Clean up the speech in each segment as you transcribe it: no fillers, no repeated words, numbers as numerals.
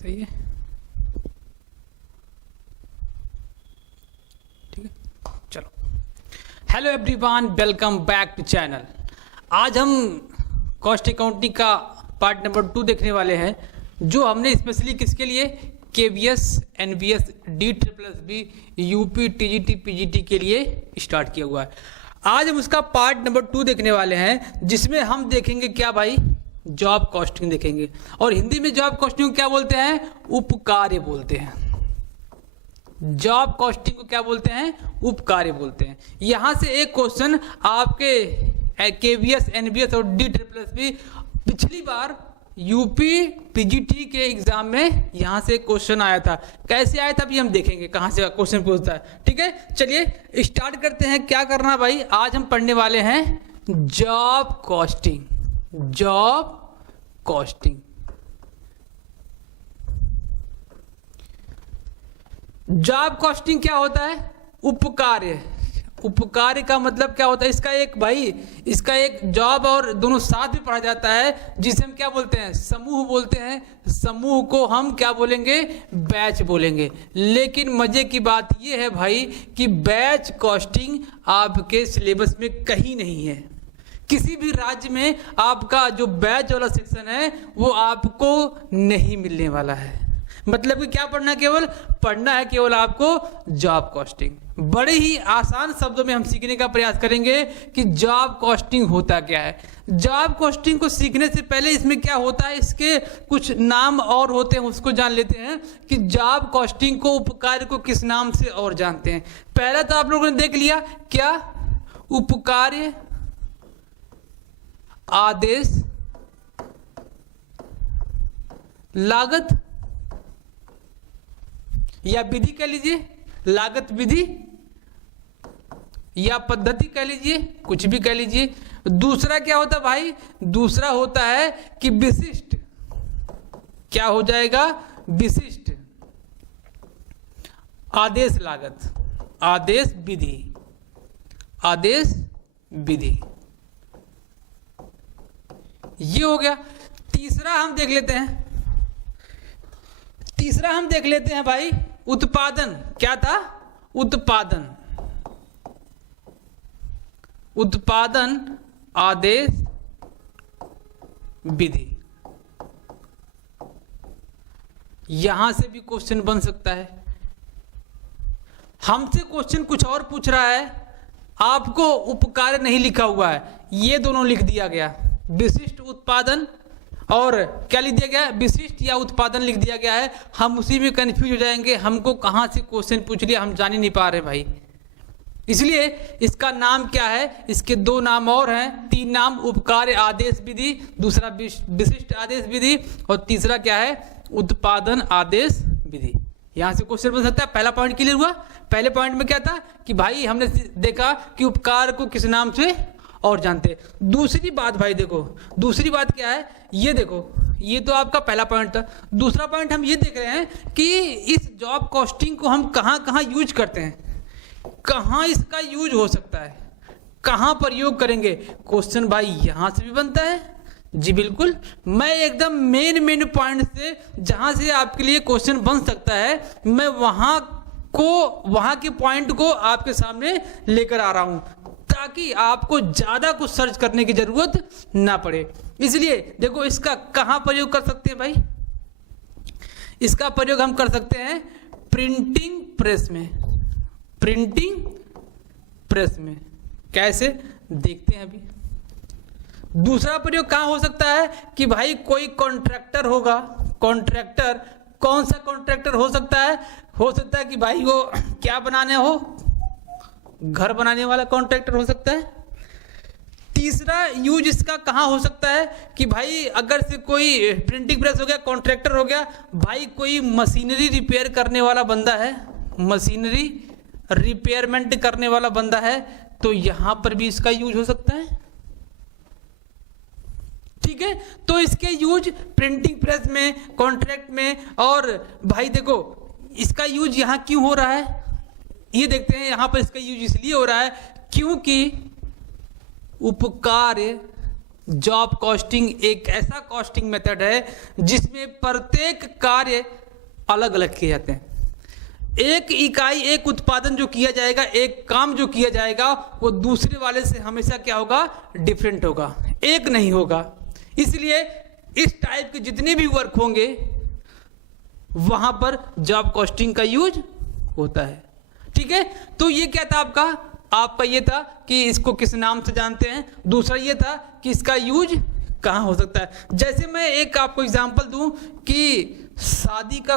सही है, ठीक है। चलो, hello everyone, welcome back to channel. आज हम कॉस्ट अकाउंटिंग का पार्ट नंबर 2 देखने वाले हैं, जो हमने स्पेशली किसके लिए, KVS, NVS, DSSB, UP, TGT, PGT के लिए स्टार्ट किया हुआ है। आज हम उसका पार्ट नंबर 2 देखने वाले हैं, जिसमें हम देखेंगे क्या भाई, जॉब कॉस्टिंग देखेंगे। और हिंदी में जॉब कॉस्टिंग को क्या बोलते हैं, उपकार्य बोलते हैं। जॉब कॉस्टिंग को क्या बोलते हैं, उपकार्य बोलते हैं। यहां से एक क्वेश्चन आपके KVS, NVS और DSSB पिछली बार UP, PGT के एग्जाम में यहां से क्वेश्चन आया था। कैसे आया था अभी हम देखेंगे, कहां से क्वेश्चन पूछता है। ठीक है, चलिए स्टार्ट करते हैं। क्या करना भाई, आज हम पढ़ने वाले हैं job costing. Job costing, job costing क्या होता है, उपकार्य। उपकार्य का मतलब क्या होता है, इसका एक जॉब और दोनों साथ में पढ़ा जाता है, जिसे हम क्या बोलते हैं, समूह बोलते हैं। समूह को हम क्या बोलेंगे, बैच बोलेंगे। लेकिन मजे की बात यह है भाई कि बैच कॉस्टिंग आपके सिलेबस में कहीं नहीं है। किसी भी राज्य में आपका जो बैच वाला सेक्शन है वो आपको नहीं मिलने वाला है। मतलब कि क्या पढ़ना है, केवल पढ़ना है केवल आपको जॉब कॉस्टिंग। बड़े ही आसान शब्दों में हम सीखने का प्रयास करेंगे कि जॉब कॉस्टिंग होता क्या है। जॉब कॉस्टिंग को सीखने से पहले इसमें क्या होता है, इसके कुछ नाम और होते हैं, उसको जान लेते हैं कि जॉब कॉस्टिंग को, उपकार्य को किस नाम से और जानते हैं। पहला तो आप लोगों ने देख लिया, क्या, उपकार्य, आदेश, लागत या विधि कह लीजिए, लागत विधि या पद्धति कह लीजिए, कुछ भी कह लीजिए। दूसरा क्या होता है भाई, दूसरा होता है कि विशिष्ट। क्या हो जाएगा, विशिष्ट। आदेश लागत, आदेश विधि, आदेश विधि, ये हो गया। तीसरा हम देख लेते हैं भाई, उत्पादन। क्या था, उत्पादन। उत्पादन, आदेश, विधि। यहां से भी क्वेश्चन बन सकता है। हमसे क्वेश्चन कुछ और पूछ रहा है, आपको उपकार्य नहीं लिखा हुआ है, ये दोनों लिख दिया गया। विशिष्ट, उत्पादन, और क्या लिख दिया गया, विशिष्ट या उत्पादन लिख दिया गया है। हम उसी में कंफ्यूज हो जाएंगे, हमको कहां से क्वेश्चन पूछ लिया हम जान ही नहीं पा रहे भाई। इसलिए इसका नाम क्या है, इसके 2 नाम और हैं, 3 नाम, उपकार्य आदेश विधि, दूसरा विशिष्ट आदेश विधि, और तीसरा क्या है, उत्पादन आदेश विधि। यहां से क्वेश्चन बन सकता है। पहला पॉइंट क्लियर हुआ। पहले पॉइंट में क्या था कि भाई हमने देखा कि उपकार को किस नाम से और जानते। दूसरी बात भाई देखो, दूसरी बात क्या है, ये देखो, ये तो आपका पहला पॉइंट था। दूसरा पॉइंट हम ये देख रहे हैं कि इस जॉब कॉस्टिंग को हम कहां कहां यूज करते हैं, कहां इसका यूज हो सकता है, कहां प्रयोग करेंगे। क्वेश्चन भाई यहां से भी बनता है। जी बिल्कुल, मैं एकदम मेन पॉइंट से, जहां से आपके लिए क्वेश्चन बन सकता है, मैं वहां के पॉइंट को आपके सामने लेकर आ रहा हूं, ताकि आपको ज्यादा कुछ सर्च करने की जरूरत ना पड़े। इसलिए देखो, इसका कहां प्रयोग कर सकते हैं भाई, इसका प्रयोग हम कर सकते हैं प्रिंटिंग प्रेस में। प्रिंटिंग प्रेस में कैसे, देखते हैं अभी। दूसरा प्रयोग कहां हो सकता है कि भाई कोई कॉन्ट्रैक्टर होगा। कॉन्ट्रैक्टर, कौन सा कॉन्ट्रैक्टर हो सकता है, हो सकता है कि भाई वो क्या बनाने हो, घर बनाने वाला कॉन्ट्रैक्टर हो सकता है। तीसरा यूज इसका कहां हो सकता है कि भाई अगर से कोई प्रिंटिंग प्रेस हो गया, कॉन्ट्रैक्टर हो गया, भाई कोई मशीनरी रिपेयर करने वाला बंदा है, मशीनरी रिपेयरमेंट करने वाला बंदा है, तो यहां पर भी इसका यूज हो सकता है। ठीक है, तो इसके यूज प्रिंटिंग प्रेस में, कॉन्ट्रैक्ट में, और भाई देखो इसका यूज यहां क्यों हो रहा है, ये देखते हैं। यहां पर इसका यूज इसलिए हो रहा है क्योंकि उपकार्य जॉब कॉस्टिंग एक ऐसा कॉस्टिंग मेथड है जिसमें प्रत्येक कार्य अलग अलग किए जाते हैं। एक इकाई, एक उत्पादन जो किया जाएगा, एक काम जो किया जाएगा, वो दूसरे वाले से हमेशा क्या होगा, डिफरेंट होगा, एक नहीं होगा। इसलिए इस टाइप के जितने भी वर्क होंगे वहां पर जॉब कॉस्टिंग का यूज होता है। ठीक है, तो ये क्या था आपका ये था कि इसको किस नाम से जानते हैं, दूसरा ये था कि इसका यूज कहां हो सकता है। जैसे मैं एक आपको एग्जांपल दूं कि शादी का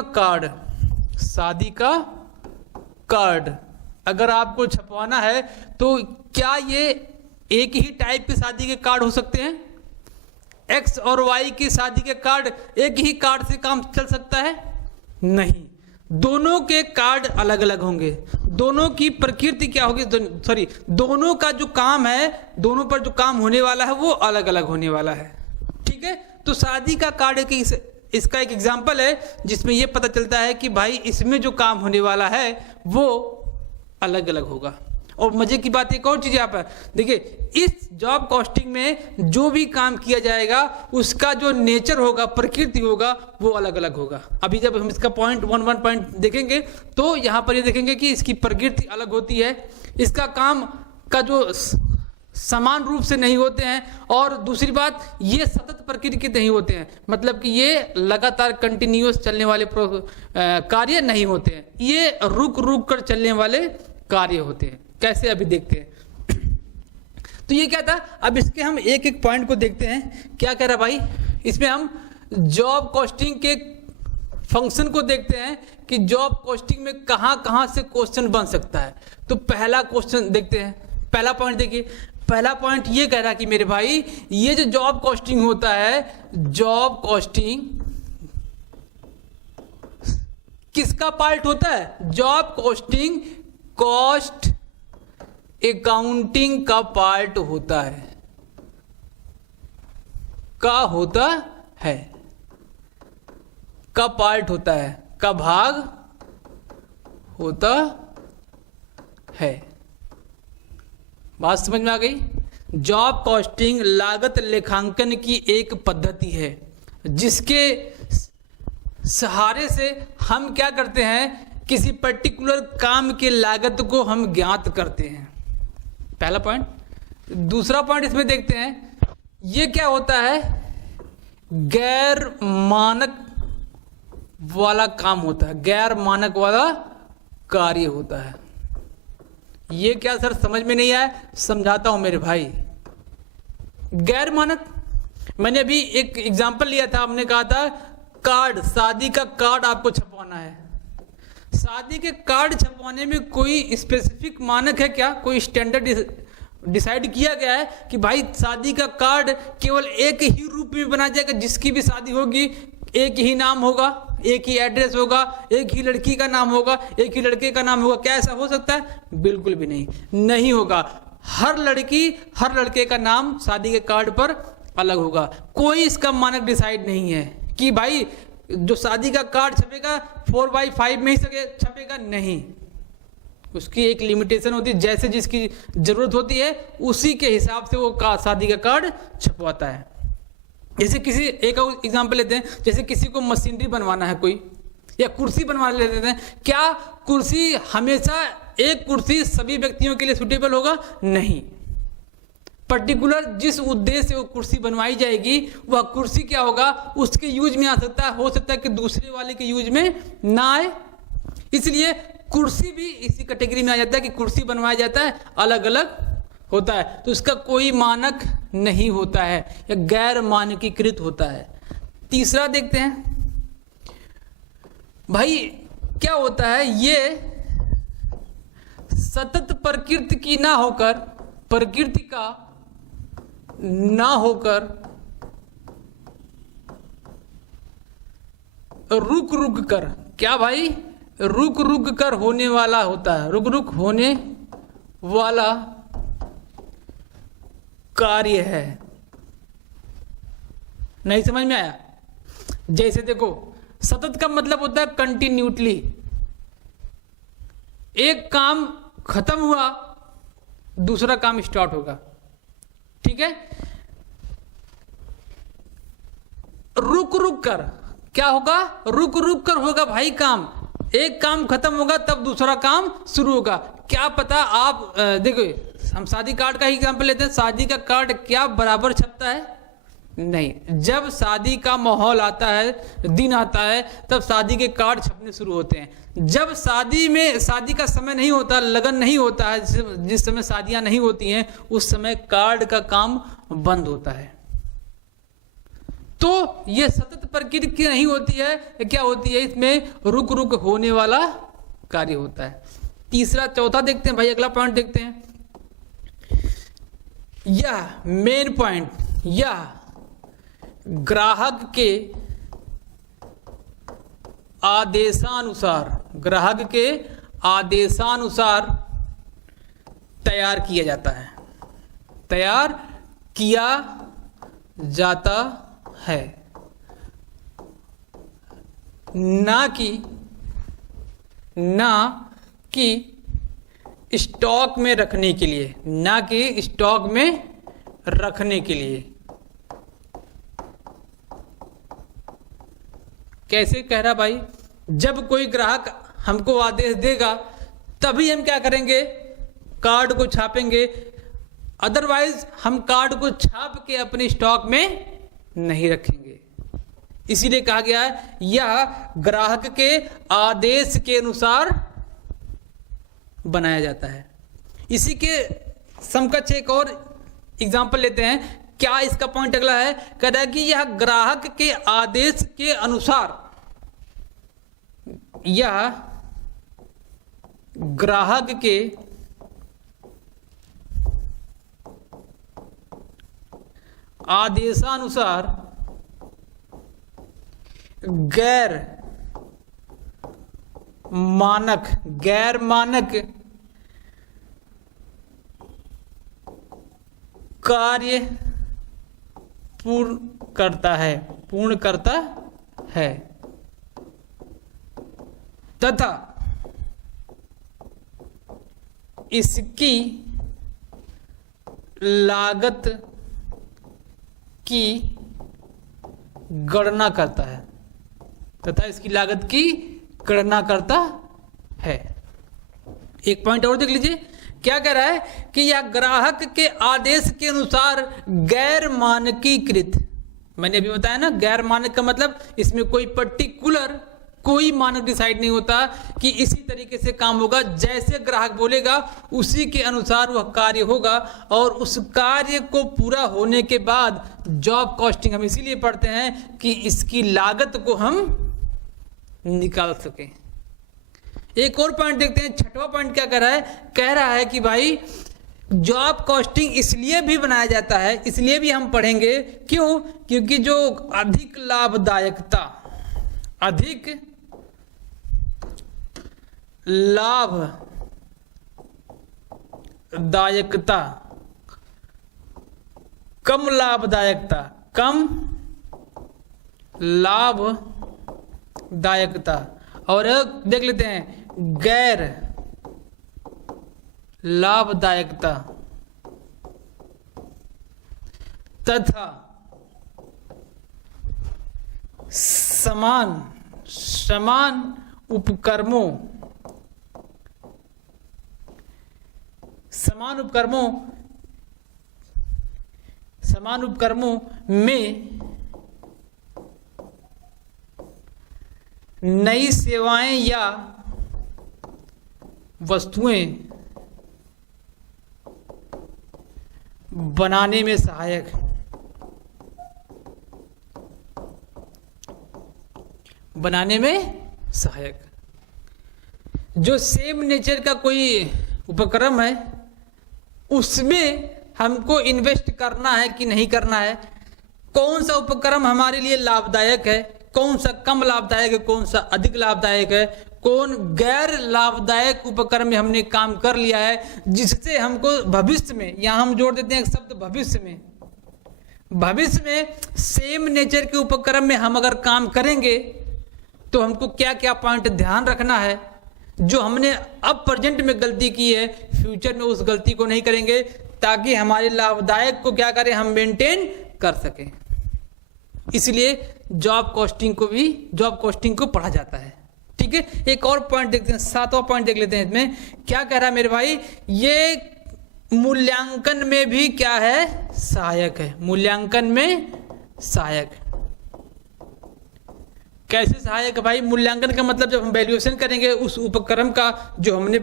कार्ड अगर आपको छपवाना है तो क्या ये एक ही टाइप के शादी के कार्ड हो सकते हैं? एक्स और वाई की शादी के कार्ड एक ही कार्ड से काम चल सकता है? नहीं, दोनों के कार्ड अलग अलग होंगे, दोनों की प्रकृति क्या होगी, दोनों का जो काम है, दोनों पर जो काम होने वाला है वो अलग अलग होने वाला है। ठीक है, तो शादी का कार्ड इसका एक एग्जाम्पल है जिसमें यह पता चलता है कि भाई इसमें जो काम होने वाला है वो अलग अलग होगा। और मजे की बात एक और चीज यहाँ पर देखिए, इस जॉब कॉस्टिंग में जो भी काम किया जाएगा उसका जो नेचर होगा, प्रकृति होगा, वो अलग अलग होगा। अभी जब हम इसका पॉइंट पॉइंट देखेंगे तो यहाँ पर ये देखेंगे कि इसकी प्रकृति अलग होती है, इसका काम का जो समान रूप से नहीं होते हैं, और दूसरी बात ये सतत प्रकृति के नहीं होते हैं, मतलब कि ये लगातार कंटिन्यूअस चलने वाले कार्य नहीं होते हैं, ये रुक रुक कर चलने वाले कार्य होते हैं। कैसे, अभी देखते हैं। तो ये क्या था, अब इसके हम एक एक पॉइंट को देखते हैं। क्या कह रहा भाई, इसमें हम जॉब कॉस्टिंग के फंक्शन को देखते हैं कि जॉब कॉस्टिंग में कहां कहां से क्वेश्चन बन सकता है। तो पहला क्वेश्चन देखते हैं, पहला पॉइंट देखिए। पहला पॉइंट ये कह रहा कि मेरे भाई ये जो जॉब कॉस्टिंग होता है, जॉब कॉस्टिंग किसका पार्ट होता है? जॉब कॉस्टिंग कॉस्ट अकाउंटिंग का पार्ट होता है, का पार्ट होता है, का भाग होता है। बात समझ में आ गई? जॉब कॉस्टिंग लागत लेखांकन की एक पद्धति है जिसके सहारे से हम क्या करते हैं, किसी पर्टिकुलर काम के लागत को हम ज्ञात करते हैं। पहला पॉइंट। दूसरा पॉइंट इसमें देखते हैं, ये क्या होता है, गैर मानक वाला काम होता है, गैर मानक वाला कार्य होता है। ये क्या सर समझ में नहीं आया, समझाता हूं मेरे भाई। गैर मानक, मैंने अभी एक एग्जांपल लिया था, हमने कहा था कार्ड, शादी का कार्ड आपको छपवाना है। शादी के कार्ड छपवाने में कोई स्पेसिफिक मानक है क्या, कोई स्टैंडर्ड डिसाइड किया गया है कि भाई शादी का कार्ड केवल एक ही रूप में बनाया जाएगा, जिसकी भी शादी होगी एक ही नाम होगा, एक ही एड्रेस होगा, एक ही लड़की का नाम होगा, एक ही लड़के का नाम होगा? क्या ऐसा हो सकता है? बिल्कुल भी नहीं होगा। हर लड़की हर लड़के का नाम शादी के कार्ड पर अलग होगा। कोई इसका मानक डिसाइड नहीं है कि भाई जो शादी का कार्ड छपेगा 4x5 में ही छपेगा, नहीं। उसकी एक लिमिटेशन होती है, जैसे जिसकी जरूरत होती है उसी के हिसाब से वो शादी का कार्ड छपवाता है। जैसे किसी एक एग्जांपल लेते हैं, जैसे किसी को मशीनरी बनवाना है कोई, या कुर्सी बनवाने लेते हैं, क्या कुर्सी हमेशा एक कुर्सी सभी व्यक्तियों के लिए सूटेबल होगा? नहीं। पर्टिकुलर जिस उद्देश्य से वो कुर्सी बनवाई जाएगी वह कुर्सी क्या होगा, उसके यूज में आ सकता है, हो सकता है कि दूसरे वाले के यूज में ना आए। इसलिए कुर्सी भी इसी कैटेगरी में आ जाता है कि कुर्सी बनवाया जाता है, अलग अलग होता है, तो इसका कोई मानक नहीं होता है, या गैर मानकीकृत होता है। तीसरा देखते हैं भाई, क्या होता है, ये सतत प्रकृति की ना होकर, प्रकृति का ना होकर रुक रुक कर, क्या भाई, रुक रुक कर होने वाला होता है, रुक रुक होने वाला कार्य है। नहीं समझ में आया? जैसे देखो, सतत का मतलब होता है कंटिन्यूटली, एक काम खत्म हुआ दूसरा काम स्टार्ट होगा। ठीक है, रुक रुक कर क्या होगा, रुक रुक कर होगा भाई काम, एक काम खत्म होगा तब दूसरा काम शुरू होगा। क्या पता आप देखो, हम शादी कार्ड का ही एग्जाम्पल लेते हैं, शादी का कार्ड क्या बराबर छपता है? नहीं। जब शादी का माहौल आता है, दिन आता है, तब शादी के कार्ड छपने शुरू होते हैं। जब शादी का समय नहीं होता, लगन नहीं होता है, जिस समय शादियां नहीं होती हैं, उस समय कार्ड का काम बंद होता है। तो ये सतत प्रकृति नहीं होती है, क्या होती है? इसमें रुक रुक होने वाला कार्य होता है। तीसरा चौथा देखते हैं भाई, अगला पॉइंट देखते हैं। यह मेन पॉइंट, यह ग्राहक के आदेशानुसार, ग्राहक के आदेशानुसार तैयार किया जाता है, तैयार किया जाता है, ना कि स्टॉक में रखने के लिए, ना कि स्टॉक में रखने के लिए। कैसे कह रहा भाई? जब कोई ग्राहक हमको आदेश देगा तभी हम क्या करेंगे, कार्ड को छापेंगे, अदरवाइज हम कार्ड को छाप के अपने स्टॉक में नहीं रखेंगे। इसीलिए कहा गया है यह ग्राहक के आदेश के अनुसार बनाया जाता है। इसी के समकक्ष एक और एग्जाम्पल लेते हैं। क्या इसका पॉइंट अगला है? कह रहा है कि यह ग्राहक के आदेश के अनुसार, यह ग्राहक के आदेशानुसार गैर मानक कार्य पूर्ण करता है तथा इसकी लागत की गणना करता है, तथा इसकी लागत की गणना करता है। एक पॉइंट और देख लीजिए, क्या कह रहा है कि यह ग्राहक के आदेश के अनुसार गैर मानकीकृत, मैंने अभी बताया ना, गैर मानक का मतलब इसमें कोई पर्टिकुलर कोई मानक डिसाइड नहीं होता कि इसी तरीके से काम होगा, जैसे ग्राहक बोलेगा उसी के अनुसार वह कार्य होगा। और उस कार्य को पूरा होने के बाद जॉब कॉस्टिंग हम इसीलिए पढ़ते हैं कि इसकी लागत को हम निकाल सकें। एक और पॉइंट देखते हैं, छठवां पॉइंट क्या कह रहा है? कह रहा है कि भाई जॉब कॉस्टिंग इसलिए भी बनाया जाता है, इसलिए भी हम पढ़ेंगे, क्यों? क्योंकि जो अधिक लाभदायकता कम लाभदायकता और देख लेते हैं गैर लाभदायकता तथा समान उपकरणों में नई सेवाएं या वस्तुएं बनाने में सहायक जो सेम नेचर का कोई उपक्रम है उसमें हमको इन्वेस्ट करना है कि नहीं करना है, कौन सा उपक्रम हमारे लिए लाभदायक है, कौन सा कम लाभदायक है, कौन सा अधिक लाभदायक है, कौन गैर लाभदायक उपक्रम में हमने काम कर लिया है जिससे हमको भविष्य में, यहाँ हम जोड़ देते हैं एक शब्द भविष्य में सेम नेचर के उपक्रम में हम अगर काम करेंगे तो हमको क्या क्या पॉइंट ध्यान रखना है, जो हमने अब प्रेजेंट में गलती की है फ्यूचर में उस गलती को नहीं करेंगे, ताकि हमारे लाभदायक को क्या करें, हम मेंटेन कर सकें। इसलिए जॉब कॉस्टिंग को पढ़ा जाता है। ठीक है, एक और पॉइंट देखते हैं, 7वां पॉइंट देख लेते हैं। इसमें क्या कह रहा है मेरे भाई, ये मूल्यांकन में भी क्या है, सहायक है। मूल्यांकन में सहायक कैसे सहायक है भाई? मूल्यांकन का मतलब जब हम वैल्यूएशन करेंगे उस उपक्रम का, जो हमने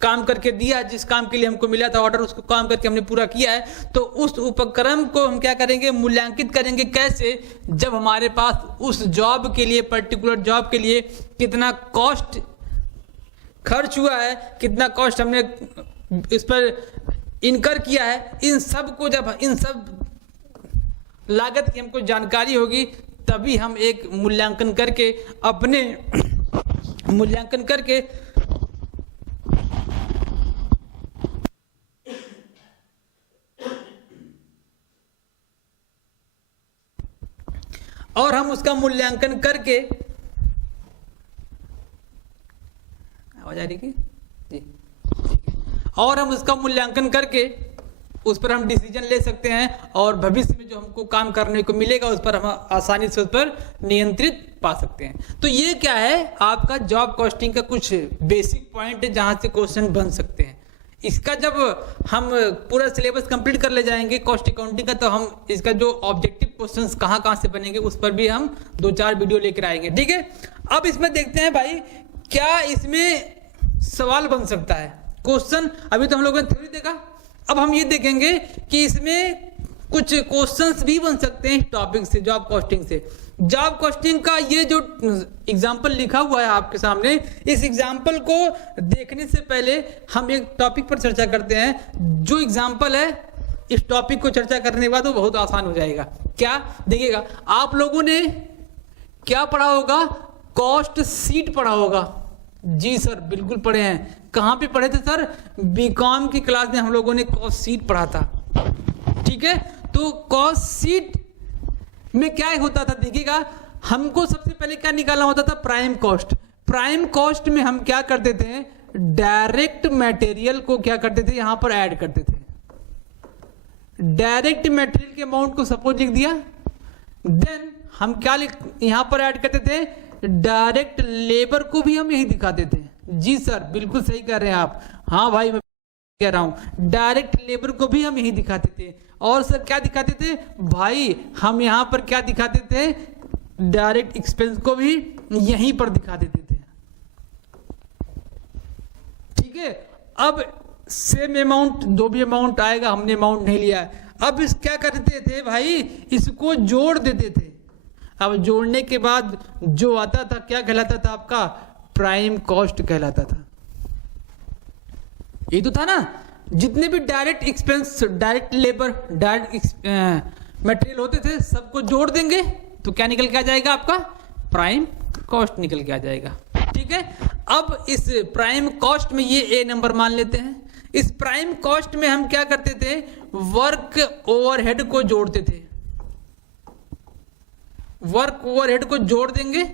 काम करके दिया, जिस काम के लिए हमको मिला था ऑर्डर, उसको काम करके हमने पूरा किया है, तो उस उपक्रम को हम क्या करेंगे, मूल्यांकित करेंगे। कैसे? जब हमारे पास उस जॉब के लिए, पर्टिकुलर जॉब के लिए कितना कॉस्ट खर्च हुआ है, कितना कॉस्ट हमने इस पर इनकर किया है, इन सब को, जब इन सब लागत की हमको जानकारी होगी, तभी हम एक मूल्यांकन करके अपने मूल्यांकन करके और हम उसका मूल्यांकन करके, आवाज आ रही की जी, और हम उसका मूल्यांकन करके उस पर हम डिसीजन ले सकते हैं, और भविष्य में जो हमको काम करने को मिलेगा उस पर हम आसानी से उस पर नियंत्रित पा सकते हैं। तो ये क्या है, आपका जॉब कॉस्टिंग का कुछ बेसिक पॉइंट है जहां से क्वेश्चन बन सकते हैं। इसका जब हम पूरा सिलेबस कंप्लीट कर ले जाएंगे कॉस्ट अकाउंटिंग का, तो हम इसका जो ऑब्जेक्टिव क्वेश्चंस कहाँ से बनेंगे उस पर भी हम 2-4 वीडियो लेकर आएंगे। ठीक है, अब इसमें देखते हैं भाई, क्या इसमें सवाल बन सकता है, क्वेश्चन। अभी तो हम लोगों ने थ्योरी देखा, अब हम ये देखेंगे कि इसमें कुछ क्वेश्चंस भी बन सकते हैं टॉपिक से, जॉब कॉस्टिंग से। जॉब कॉस्टिंग का ये जो एग्जाम्पल लिखा हुआ है आपके सामने, इस एग्जाम्पल को देखने से पहले हम एक टॉपिक पर चर्चा करते हैं। जो एग्जाम्पल है, इस टॉपिक को चर्चा करने के बाद वो बहुत आसान हो जाएगा। क्या देखिएगा, आप लोगों ने क्या पढ़ा होगा, कॉस्ट सीट पढ़ा होगा। जी सर, बिल्कुल पढ़े हैं। कहाँ पे पढ़े थे सर? बीकॉम की क्लास में हम लोगों ने कॉस्ट सीट पढ़ा था। ठीक है, तो कॉस्ट सीट में क्या होता था, देखिएगा, हमको सबसे पहले क्या निकालना होता था, प्राइम कॉस्ट। प्राइम कॉस्ट में हम क्या करते थे, डायरेक्ट मटेरियल को क्या करते थे, यहां पर ऐड करते थे। डायरेक्ट मटेरियल के अमाउंट को सपोज लिख दिया, देन हम क्या यहां पर ऐड करते थे, डायरेक्ट लेबर को भी हम यही दिखाते थे। जी सर, बिल्कुल सही कर रहे हैं आप। हाँ भाई, मैं कह रहा हूं, डायरेक्ट लेबर को भी हम यही दिखाते थे। और सर क्या दिखाते थे भाई, हम यहां पर क्या दिखाते थे, डायरेक्ट एक्सपेंस को भी यहीं पर दिखा देते थे। ठीक है, अब सेम अमाउंट, जो भी अमाउंट आएगा, हमने अमाउंट नहीं लिया है, अब इस क्या करते थे भाई, इसको जोड़ देते थे। अब जोड़ने के बाद जो आता था क्या कहलाता था, आपका प्राइम कॉस्ट कहलाता था। ये तो था ना, जितने भी direct expense, direct labour, direct material होते थे, सबको जोड़ देंगे तो क्या निकल के आ जाएगा, आपका प्राइम कॉस्ट निकल के आ जाएगा। ठीक है, अब इस प्राइम कॉस्ट में ये ए नंबर मान लेते हैं। इस प्राइम कॉस्ट में हम क्या करते थे, वर्क ओवरहेड को जोड़ते थे। वर्क ओवरहेड को जोड़ देंगे,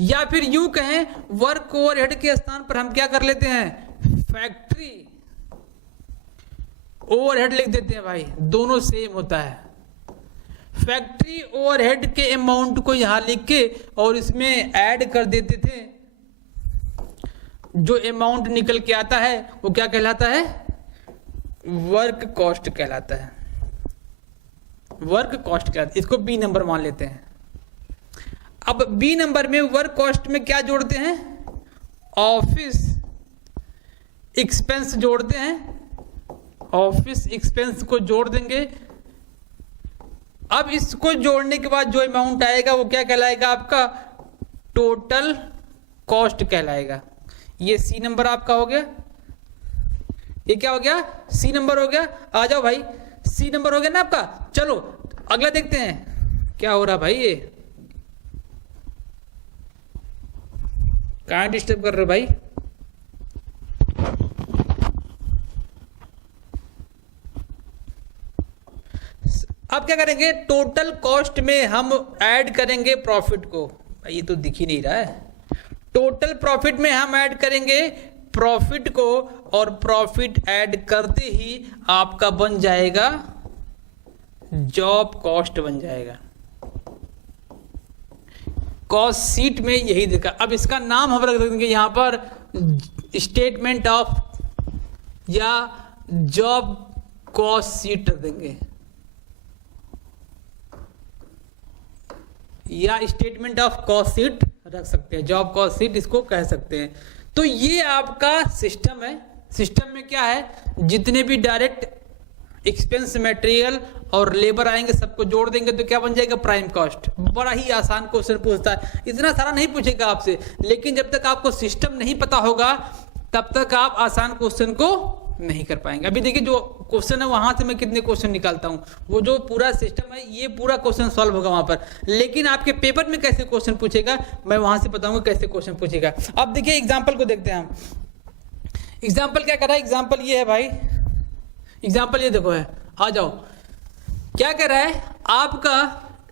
या फिर यूं कहें, वर्क ओवरहेड के स्थान पर हम क्या कर लेते हैं, फैक्ट्री ओवरहेड लिख देते हैं। भाई दोनों सेम होता है। फैक्ट्री ओवरहेड के अमाउंट को यहां लिख के और इसमें ऐड कर देते थे। जो अमाउंट निकल के आता है वो क्या कहलाता है, वर्क कॉस्ट कहलाता है। वर्क कॉस्ट कहलाता है, इसको बी नंबर मान लेते हैं। अब बी नंबर में वर्क कॉस्ट में क्या जोड़ते हैं, ऑफिस एक्सपेंस जोड़ते हैं। ऑफिस एक्सपेंस को जोड़ देंगे। अब इसको जोड़ने के बाद जो अमाउंट आएगा वो क्या कहलाएगा, आपका टोटल कॉस्ट कहलाएगा। ये सी नंबर आपका हो गया। ये क्या हो गया, सी नंबर हो गया। आ जाओ भाई, सी नंबर हो गया ना आपका। चलो अगला देखते हैं क्या हो रहा भाई, ये कहां डिस्टर्ब कर रहे हो भाई। अब क्या करेंगे, टोटल कॉस्ट में हम ऐड करेंगे प्रॉफिट को। भाई ये तो दिख ही नहीं रहा है। टोटल प्रॉफिट में हम ऐड करेंगे प्रॉफिट को, और प्रॉफिट ऐड करते ही आपका बन जाएगा जॉब कॉस्ट बन जाएगा। कॉस्ट शीट में यही देखा। अब इसका नाम हम रख देंगे यहाँ पर स्टेटमेंट ऑफ या जॉब कॉस्ट शीट रख देंगे, या स्टेटमेंट ऑफ कॉस्ट शीट रख सकते हैं, जॉब कॉस्ट शीट इसको कह सकते हैं। तो ये आपका सिस्टम है। सिस्टम में क्या है, जितने भी डायरेक्ट एक्सपेंस, मटेरियल और लेबर आएंगे सबको जोड़ देंगे तो क्या बन जाएगा, प्राइम कॉस्ट। बड़ा ही आसान क्वेश्चन पूछता है, इतना सारा नहीं पूछेगा आपसे, लेकिन जब तक आपको सिस्टम नहीं पता होगा तब तक आप आसान क्वेश्चन को नहीं कर पाएंगे। अभी देखिए जो क्वेश्चन है वहां से मैं कितने क्वेश्चन निकालता हूं, वो जो पूरा सिस्टम है ये पूरा क्वेश्चन सॉल्व होगा वहां पर, लेकिन आपके पेपर में कैसे क्वेश्चन पूछेगा मैं वहां से बताऊंगा कैसे क्वेश्चन पूछेगा। अब देखिए एग्जाम्पल को देखते हैं हम। एग्जाम्पल क्या कर रहा है, एग्जाम्पल ये है भाई, एग्जाम्पल ये देखो है, आ जाओ। क्या कर रहा है, आपका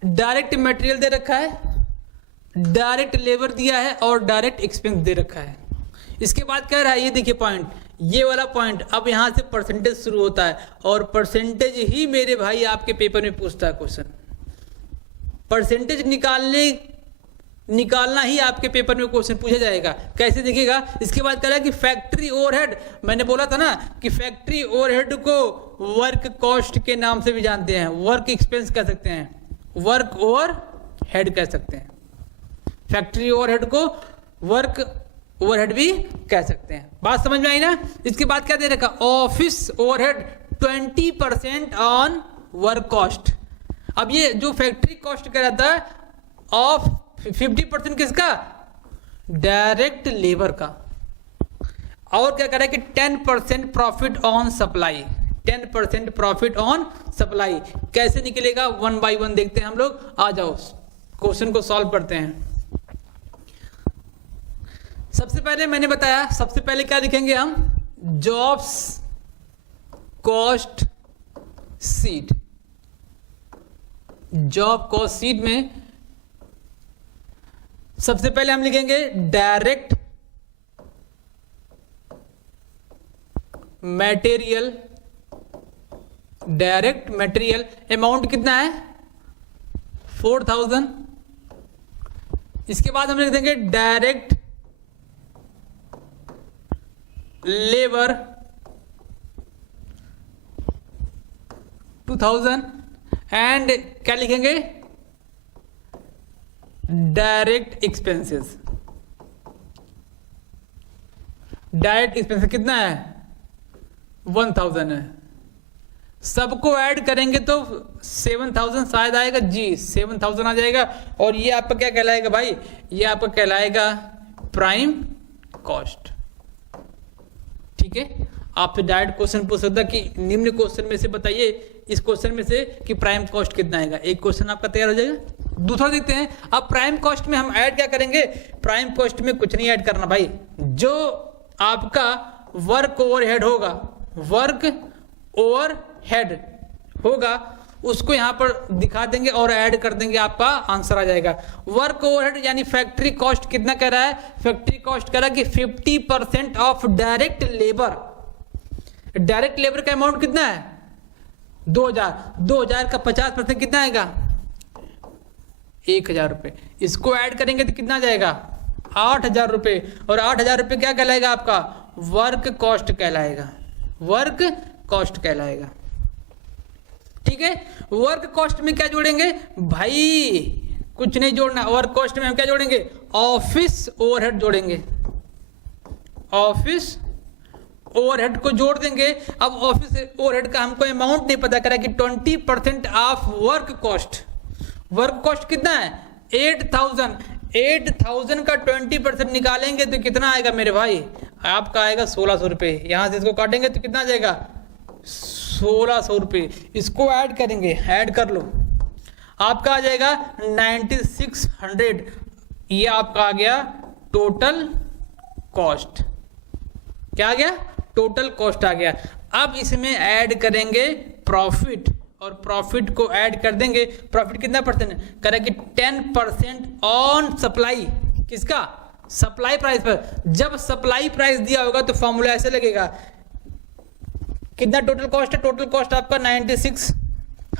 डायरेक्ट मटेरियल दे रखा है, डायरेक्ट लेबर दिया है और डायरेक्ट एक्सपेंस दे रखा है। इसके बाद कह रहा है, ये देखिए पॉइंट, ये वाला पॉइंट, अब यहां से परसेंटेज शुरू होता है और परसेंटेज ही मेरे भाई आपके पेपर में पूछता है क्वेश्चन। परसेंटेज निकालना ही आपके पेपर में क्वेश्चन पूछा जाएगा। कैसे देखिएगा, इसके बाद कह रहा है कि फैक्ट्री ओवरहेड, मैंने बोला था ना कि फैक्ट्री ओवरहेड को वर्क कॉस्ट के नाम से भी जानते हैं, वर्क एक्सपेंस कह सकते हैं, वर्क ओवर हेड कह सकते हैं। फैक्ट्री ओवरहेड को वर्क ओवरहेड भी कह सकते हैं। बात समझ में आई ना। इसके बाद क्या दे रखा, office overhead 20% on work cost. अब ये जो फैक्ट्री कॉस्ट कह रहा था, ऑफ 50% किसका, डायरेक्ट लेबर का। और क्या कह रहा है कि 10% profit on supply, 10% profit on supply. कैसे निकलेगा, 1 by 1 देखते हैं हम लोग। आ जाओ क्वेश्चन को सॉल्व करते हैं। सबसे पहले मैंने बताया, सबसे पहले क्या लिखेंगे हम, jobs cost sheet. Job cost sheet में सबसे पहले हम लिखेंगे direct material, direct material amount कितना है, 4000। इसके बाद हम लिख देंगे डायरेक्ट लेबर 2000 एंड क्या लिखेंगे, डायरेक्ट एक्सपेंसेस। डायरेक्ट एक्सपेंसेस कितना है, 1000 है। सबको ऐड करेंगे तो 7000 शायद आएगा जी, 7000 आ जाएगा। और ये आपका क्या कहलाएगा भाई, ये आपका कहलाएगा प्राइम कॉस्ट। ठीक है, आपसे डायरेक्ट क्वेश्चन पूछ सकता कि निम्न क्वेश्चन में से बताइए इस क्वेश्चन में से कि प्राइम कॉस्ट कितना आएगा, एक क्वेश्चन आपका तैयार हो जाएगा। दूसरा देखते हैं, अब प्राइम कॉस्ट में हम ऐड क्या करेंगे, प्राइम कॉस्ट में कुछ नहीं ऐड करना भाई, जो आपका वर्क ओवरहेड होगा, वर्क ओवरहेड होगा उसको यहां पर दिखा देंगे और ऐड कर देंगे, आपका आंसर आ जाएगा। वर्क ओवरहेड यानी फैक्ट्री कॉस्ट कितना कह रहा है, फैक्ट्री कॉस्ट कह रहा है कि 50% of direct labour. Direct labour का अमाउंट कितना है, 2000 का 50% कितना आएगा, 1000 रुपए। इसको ऐड करेंगे तो कितना जाएगा, 8000 रुपए। और 8000 रुपए क्या कहलाएगा आपका, वर्क कॉस्ट कहलाएगा, वर्क कॉस्ट कहलाएगा। ठीक है, वर्क कॉस्ट में क्या जोड़ेंगे भाई, कुछ नहीं जोड़ना। वर्क कॉस्ट में हम क्या जोड़ेंगे, ऑफिस ओवरहेड जोड़ेंगे, ऑफिस ओवरहेड को जोड़ देंगे। अब ऑफिस ओवरहेड का हमको अमाउंट नहीं पता करा कि 20% of work cost. Work cost कितना है, 8000। 8000 का 20% निकालेंगे तो कितना आएगा मेरे भाई, आपका आएगा 1600 रुपये। यहां से इसको काटेंगे तो कितना आ जाएगा, 1600 रुपये। इसको ऐड करेंगे, ऐड कर लो, आपका आ जाएगा 9600। ये आपका आ गया टोटल कॉस्ट। क्या आ गया, टोटल कॉस्ट आ गया। अब इसमें ऐड करेंगे प्रॉफिट, और प्रॉफिट को ऐड कर देंगे। प्रॉफिट कितना परसेंट कह रहा है कि 10% ऑन सप्लाई, किसका, सप्लाई प्राइस पर। जब सप्लाई प्राइस दिया होगा तो फॉर्मूला ऐसे लगेगा, कितना टोटल कॉस्ट है, टोटल कॉस्ट आपका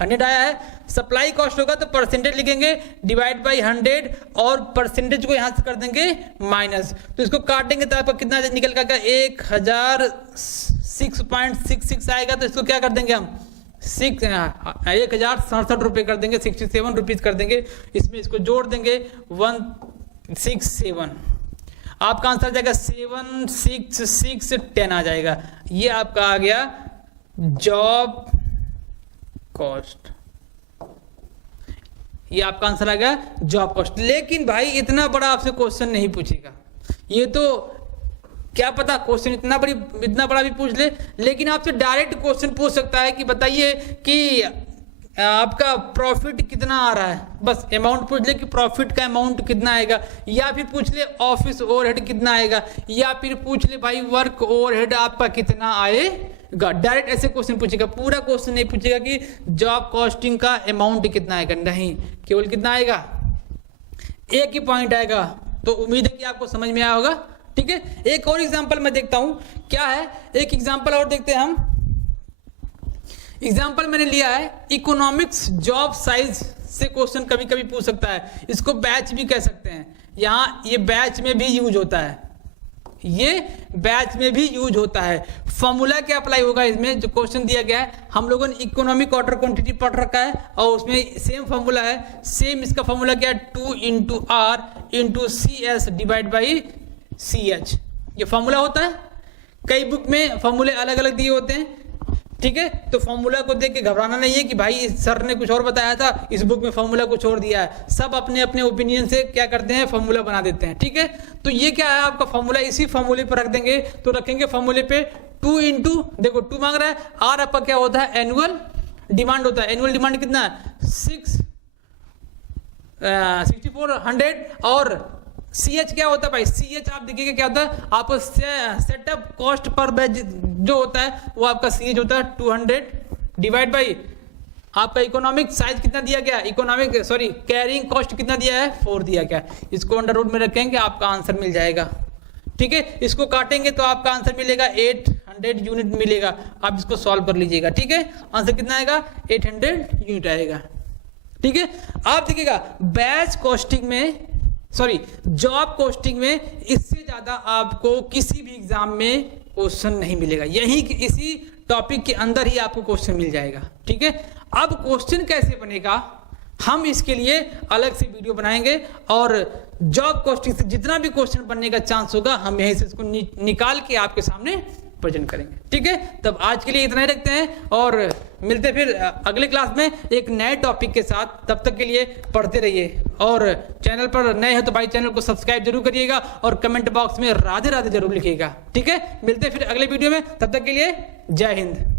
100 आया है। सप्लाई कॉस्ट होगा तो परसेंटेज लिखेंगे डिवाइड बाई 100 और परसेंटेज को यहाँ से कर देंगे माइनस, तो इसको काटेंगे तो आपका कितना निकल का 1006.66 आएगा। तो इसको क्या कर देंगे हम 1067 रुपये कर देंगे, 67 रुपीज़ कर देंगे, इसमें इसको जोड़ देंगे 167, आपका आंसर आ जाएगा 76610 आ जाएगा। ये आपका आ गया जॉब कॉस्ट, ये आपका आंसर आ गया जॉब कॉस्ट। लेकिन भाई इतना बड़ा आपसे क्वेश्चन नहीं पूछेगा, ये तो क्या पता क्वेश्चन इतना बड़ा भी पूछ ले, लेकिन आपसे डायरेक्ट क्वेश्चन पूछ सकता है कि बताइए कि आपका प्रॉफिट कितना आ रहा है, बस अमाउंट पूछ ले कि प्रॉफिट का अमाउंट कितना आएगा, या फिर पूछ ले ऑफिस ओवरहेड कितना आएगा, या फिर पूछ ले भाई वर्क ओवरहेड आपका कितना आएगा। डायरेक्ट ऐसे क्वेश्चन पूछेगा, पूरा क्वेश्चन नहीं पूछेगा कि जॉब कॉस्टिंग का अमाउंट कितना आएगा, नहीं, केवल कितना आएगा, एक ही पॉइंट आएगा। तो उम्मीद है कि आपको समझ में आया होगा। ठीक है, एक और एग्जांपल मैं देखता हूं क्या है, एक एग्जांपल और देखते हैं हम। एग्जांपल मैंने लिया है इकोनॉमिक्स जॉब साइज से क्वेश्चन कभी कभी पूछ सकता है, इसको बैच भी कह सकते हैं, यहाँ ये बैच में भी यूज होता है, ये बैच में भी यूज होता है। फॉर्मूला क्या अप्लाई होगा इसमें, जो क्वेश्चन दिया गया है, हम लोगों ने इकोनॉमिक ऑर्डर क्वांटिटी पढ़ रखा है और उसमें सेम फॉर्मूला है, सेम इसका फॉर्मूला क्या है 2 × R × CS divide by CH, ये फॉर्मूला होता है। कई बुक में फॉर्मूले अलग अलग दिए होते हैं, ठीक है, तो फॉर्मूला को देख के घबराना नहीं है कि भाई सर ने कुछ और बताया था, इस बुक में फॉर्मूला कुछ और दिया है। सब अपने अपने ओपिनियन से क्या करते हैं, फॉर्मूला बना देते हैं। ठीक है, तो ये क्या है आपका फॉर्मूला, इसी फॉर्मूले पर रख देंगे, तो रखेंगे फॉर्मूले पे 2 × देखो 2 मांग रहा है, R आपका क्या होता है, एनुअल डिमांड होता है। एनुअल डिमांड कितना है 6400 और CH क्या होता है भाई, CH आप देखिएगा क्या होता है, आपको सेटअप कॉस्ट पर बैच जो होता है वो आपका CH होता है 200 डिवाइड बाई आपका इकोनॉमिक साइज कितना दिया गया, कैरिंग कॉस्ट कितना दिया है 4 दिया गया, इसको अंडर रूट में रखेंगे आपका आंसर मिल जाएगा। ठीक है, इसको काटेंगे तो आपका आंसर मिलेगा 800 यूनिट मिलेगा। आप इसको सॉल्व कर लीजिएगा। ठीक है, आंसर कितना आएगा 800 यूनिट आएगा। ठीक है, आप देखिएगा बैच कॉस्टिंग में जॉब कॉस्टिंग में इससे ज्यादा आपको किसी भी एग्जाम में क्वेश्चन नहीं मिलेगा, यही इसी टॉपिक के अंदर ही आपको क्वेश्चन मिल जाएगा। ठीक है, अब क्वेश्चन कैसे बनेगा हम इसके लिए अलग से वीडियो बनाएंगे, और जॉब कॉस्टिंग से जितना भी क्वेश्चन बनने का चांस होगा हम यहीं से इसको निकाल के आपके सामने प्रेजेंट करेंगे। ठीक है, तब आज के लिए इतना ही रखते हैं और मिलते फिर अगले क्लास में एक नए टॉपिक के साथ। तब तक के लिए पढ़ते रहिए, और चैनल पर नए हो तो भाई चैनल को सब्सक्राइब जरूर करिएगा और कमेंट बॉक्स में राधे राधे जरूर लिखिएगा। ठीक है, मिलते फिर अगले वीडियो में, तब तक के लिए जय हिंद।